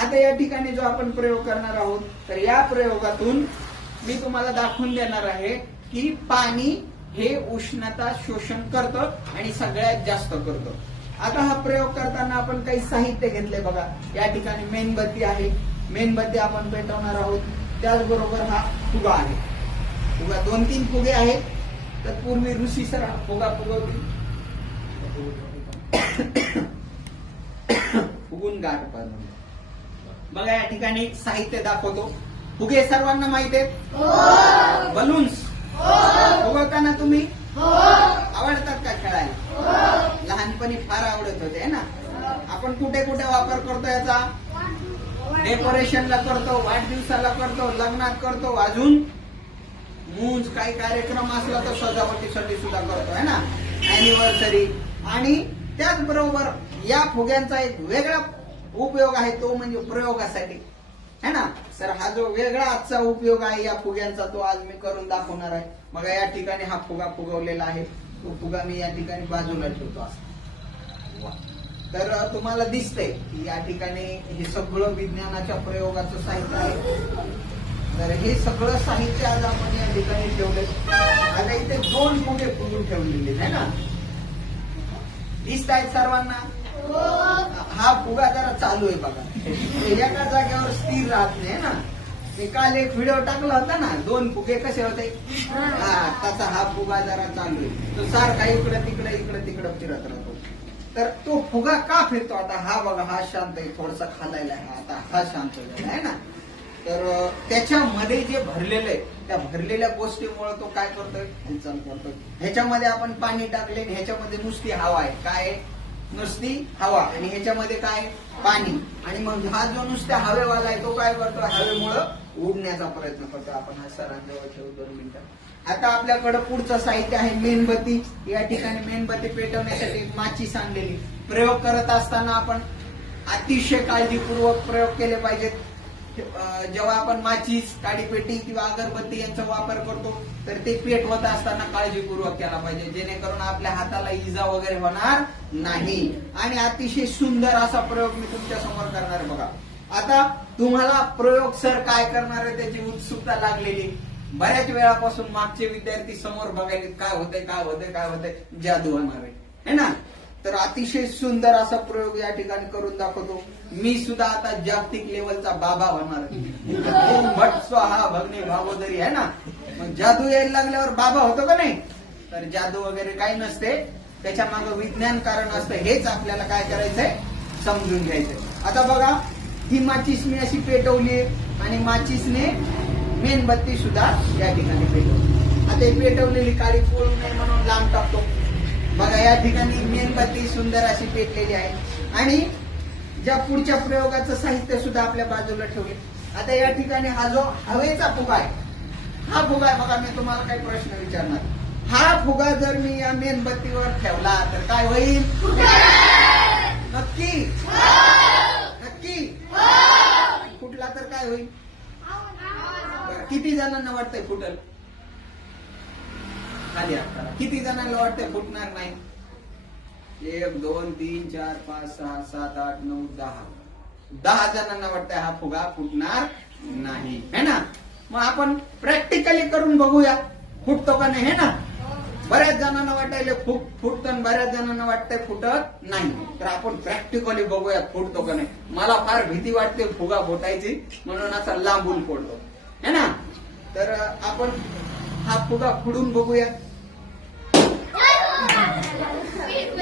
आता या ठिकाणी जो आपण प्रयोग करणार आहोत तर या प्रयोगातून मी तुम्हाला दाखवून देणार आहे की पाणी हे उष्णता शोषण करतं आणि सगळ्यात जास्त करतं. आता हा प्रयोग करताना आपण काही साहित्य घेतले बघा. या ठिकाणी मेणबत्ती आहे. मेणबत्ती आपण पेटवणार आहोत. त्याचबरोबर हा फुगा आहे. फुगा दोन तीन फुगे आहेत. तर पूर्वी ऋषी सर हा फुगा फुगवतील. फुगून गाठ पाहिजे. बघा या ठिकाणी साहित्य दाखवतो. फुगे सर्वांना माहीत आहेत बलून्स. फुगवताना तुम्ही? आवडतात का खेळायला? लहानपणी फार आवडत होते है ना? आपण कुठे कुठे वापर करतो याचा? डेकोरेशनला करतो वाढदिवसाला करतो लग्नात करतो अजून? मूंज काही कार्यक्रम असला तर सजावटीसाठी सुद्धा करतो है ना? अॅनिव्हर्सरी आणि त्याचबरोबर या फुग्यांचा एक वेगळा उपयोग आहे तो म्हणजे प्रयोगासाठी. है ना? सर हा जो वेगळा आजचा उपयोग आहे या फुग्यांचा तो आज मी करून दाखवणार आहे. मग या ठिकाणी हा फुगा फुगवलेला आहे. तो फुगा मी या ठिकाणी बाजूला ठेवतो असं. तर तुम्हाला दिसतंय की या ठिकाणी हे सगळं विज्ञानाच्या प्रयोगाचं साहित्य आहे. तर हे सगळं साहित्य आज आपण या ठिकाणी ठेवले आता इथे दोन फुगे फुगून ठेवलेले आहे ना? दिसत आहेत सर्वांना? हा फुगा जरा चालू आहे बघा. एका जागेवर स्थिर राहत नाही ना. मी काल एक व्हिडिओ टाकला होता ना दोन फुगे कसे होते? हा त्याचा हा फुगा जरा चालू आहे. तो सारखा इकडं तिकडं इकडं तिकडं फिरत राहतो. तर तो फुगा का फिरतो? आता हा बघा हा शांत आहे थोडासा खालायला आहे. आता हा शांत झाला आहे ना. तर त्याच्यामध्ये जे भरलेलं आहे त्या भरलेल्या गोष्टीमुळे तो काय करतोय? हालचाल करतोय. ह्याच्यामध्ये आपण पाणी टाकले आणि ह्याच्यामध्ये नुसती हवा आहे. काय नुसती हवा. आणि ह्याच्यामध्ये काय? पाणी. आणि मग हा जो नुसत्या हवेवाला आहे तो काय करतो? हवेमुळं उडण्याचा प्रयत्न करतो आपण. हा सरांजवळ ठेवू दोन मिनिटं. आता आपल्याकडे पुढचं साहित्य आहे मेणबत्ती. या ठिकाणी मेणबत्ती पेटवण्यासाठी माची सांगलेली. प्रयोग करत असताना आपण अतिशय काळजीपूर्वक प्रयोग केले पाहिजेत. जेव्हा आपण माचीस काडीपेटी किंवा अगरबत्ती यांचा वापर करतो तर ते पेटवत असताना काळजीपूर्वक केला पाहिजे. जेणेकरून आपल्या हाताला इजा वगैरे होणार नाही. आणि अतिशय सुंदर असा प्रयोग मी तुमच्यासमोर करणार आहे बघा. आता तुम्हाला प्रयोग सर काय करणार आहे त्याची उत्सुकता लागलेली? बऱ्याच वेळापासून मागचे विद्यार्थी समोर बघायले काय होतंय काय होतंय काय होतंय? जादू होणार आहे ना? तर अतिशय सुंदर असा प्रयोग या ठिकाणी करून दाखवतो. मी सुद्धा आता जागतिक लेवलचा बाबा होणार. आहे. भट स्वाहा भगने भागोदरी आहे ना? मग जादू यायला लागल्यावर बाबा होतो का नाही? तर जादू वगैरे काही नसते. त्याच्यामागे विज्ञान कारण असतं. हेच आपल्याला काय करायचंय? समजून घ्यायचंय. आता बघा ही माचीस मी अशी पेटवली आणि माचीसने मेणबत्ती सुद्धा या ठिकाणी पेटवली. आता पेटवलेली काळी पोळू नये म्हणून लांब टाकतो. बघा या ठिकाणी मेणबत्ती सुंदर अशी पेटलेली आहे. आणि ज्या पुढच्या प्रयोगाचं साहित्य सुद्धा आपल्या बाजूला ठेवले आता या ठिकाणी हा जो हवेचा फुगा आहे हा फुगा आहे बघा मी तुम्हाला काही प्रश्न विचारणार. हा फुगा जर मी या मेणबत्तीवर ठेवला तर काय होईल? नक्की? नक्की? फुटला तर काय होईल? किती जणांना वाटतंय फुटल. किती जणांना वाटतंय फुटणार नाही? एक दोन तीन चार पाच सहा सात आठ नऊ दहा. दहा जणांना वाटतंय हा फुगा फुटणार नाही. है ना? मग आपण प्रॅक्टिकली करून बघूया. फुटतो का नाही है ना? बऱ्याच जणांना वाटायला फुट फुटतं बऱ्याच जणांना वाटतंय फुटत नाही. तर आपण प्रॅक्टिकली बघूया फुटतो का नाही. मला फार भीती वाटते फुगा फुटायची. म्हणून असा लांबून फोडतो. है ना? तर आपण हा फुगा फुडून बघूया.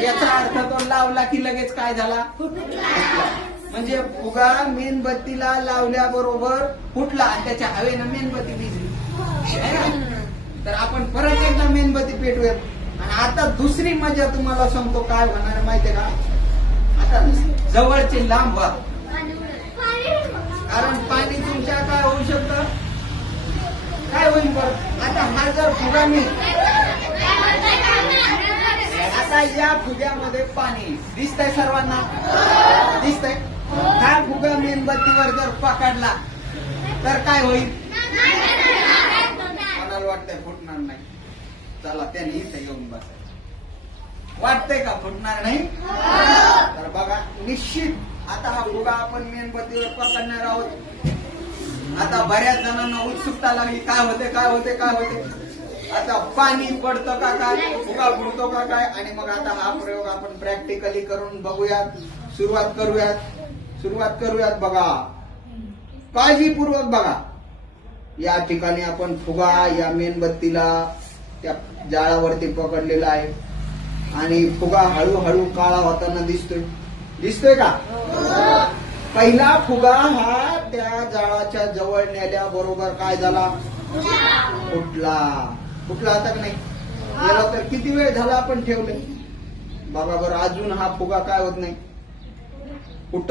याचा अर्थ तो लावला की लगेच काय झाला? म्हणजे फुगा मेणबत्तीला लावल्याबरोबर फुटला आणि त्याच्या हवेनं मेणबत्ती भिजली. तर आपण परत एकदा मेणबत्ती पेटूया आणि आता दुसरी मजा तुम्हाला सांगतो काय होणार माहितीये का? आता जवळचे लांब व्हा कारण पाणी तुमच्या काय होऊ शकतं? काय होईल बरं? आता हा जर फुगा मी आता या फुग्यामध्ये पाणी दिसतंय सर्वांना? दिसतंय? हा फुगा मेणबत्तीवर जर पकडला तर काय होईल? कोणाला वाटतंय फुटणार नाही. चला त्याने इथे येऊन बसायचं. वाटतंय का फुटणार नाही? तर बघा निश्चित आता हा फुगा आपण मेणबत्तीवर पकडणार आहोत. आता बऱ्याच जणांना उत्सुकता लागली काय होते काय होते काय होते? आता पाणी पडतं का काय? फुगा बुडतो का काय? आणि मग आता हा प्रयोग आपण प्रॅक्टिकली करून बघूयात. सुरुवात करूयात. सुरुवात करूयात बघा. काळजीपूर्वक बघा. या ठिकाणी आपण फुगा या मेणबत्तीला त्या जाळावरती पकडलेला आहे. आणि फुगा हळूहळू काळा होताना दिसतोय. दिसतोय का? पहिला फुगा हा त्या जाळाच्या जवळ नेल्याबरोबर काय झाला? फुटला. कुठला आता नाही? याला तर किती वेळ झाला आपण ठेवले? बाबा बरं अजून हा फुगा काय होत नाही? फुटत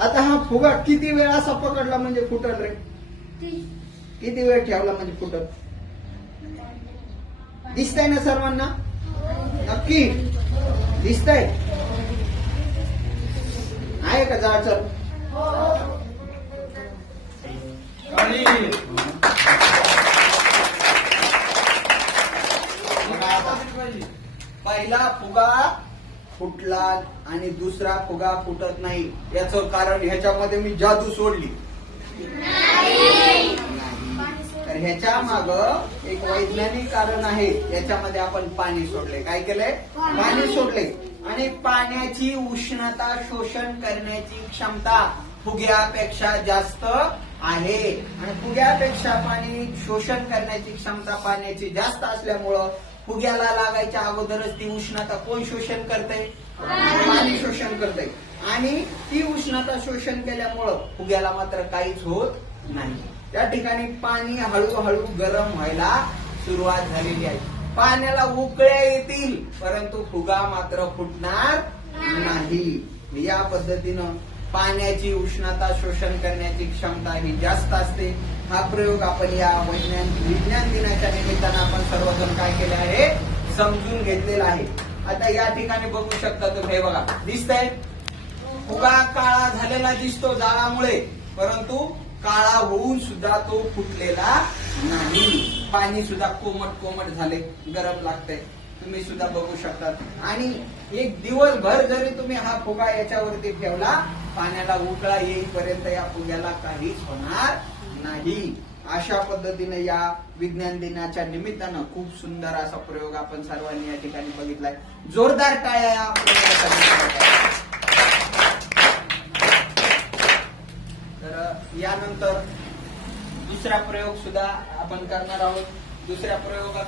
आता हा फुगा किती वेळ असा पकडला म्हणजे फुटल रे? किती वेळ ठेवला म्हणजे फुटत? दिसतंय ना सर्वांना? नक्की. दिसतंय. आहे का जाड चल? पहिला फुगा फुटला आणि दुसरा फुगा फुटत नाही. याच कारण ह्याच्यामध्ये मी जादू सोडली. तर ह्याच्या माग एक वैज्ञानिक कारण आहे. याच्यामध्ये आपण पाणी सोडले काय केलंय? पाणी सोडले आणि पाण्याची उष्णता शोषण करण्याची क्षमता फुग्यापेक्षा जास्त आहे. आणि फुग्यापेक्षा पाणी शोषण करण्याची क्षमता पाण्याची जास्त असल्यामुळं फुग्याला लागायच्या अगोदरच ती उष्णता कोण शोषण करते पाणी शोषण करते आणि ती उष्णता शोषण केल्यामुळं फुग्याला मात्र काहीच होत नाही. त्या ठिकाणी पाणी हळूहळू गरम व्हायला सुरुवात झालेली आहे. पाण्याला उकळ्या येतील परंतु फुगा मात्र फुटणार नाही. या पद्धतीनं पाण्याची उष्णता शोषण करण्याची क्षमता ही जास्त असते. हा प्रयोग आपण या वैज्ञान विज्ञान दिनाच्या निमित्तानं आपण सर्वजण काय केले आहे? समजून घेतलेला आहे. आता या ठिकाणी बघू शकता तुम्ही हे बघा. दिसतंय? फुगा काळा झालेला दिसतो जाळामुळे परंतु काळा होऊन सुद्धा तो फुटलेला नाही. पाणी सुद्धा कोमट कोमट झाले गरम लागतंय. तुम्ही सुद्धा बघू शकतात आणि एक दिवसभर जरी तुम्ही हा फुगा याच्यावरती ठेवला पाण्याला उकळा येईपर्यंत या फुग्याला काहीच होणार नाही. अशा पद्धतीने या विज्ञान दिनाच्या निमित्तानं खूप सुंदर असा प्रयोग आपण सर्वांनी या ठिकाणी बघितलाय. जोरदार टाळ्या या तर यानंतर दुसरा प्रयोग सुद्धा आपण करणार आहोत. दुसऱ्या प्रयोगात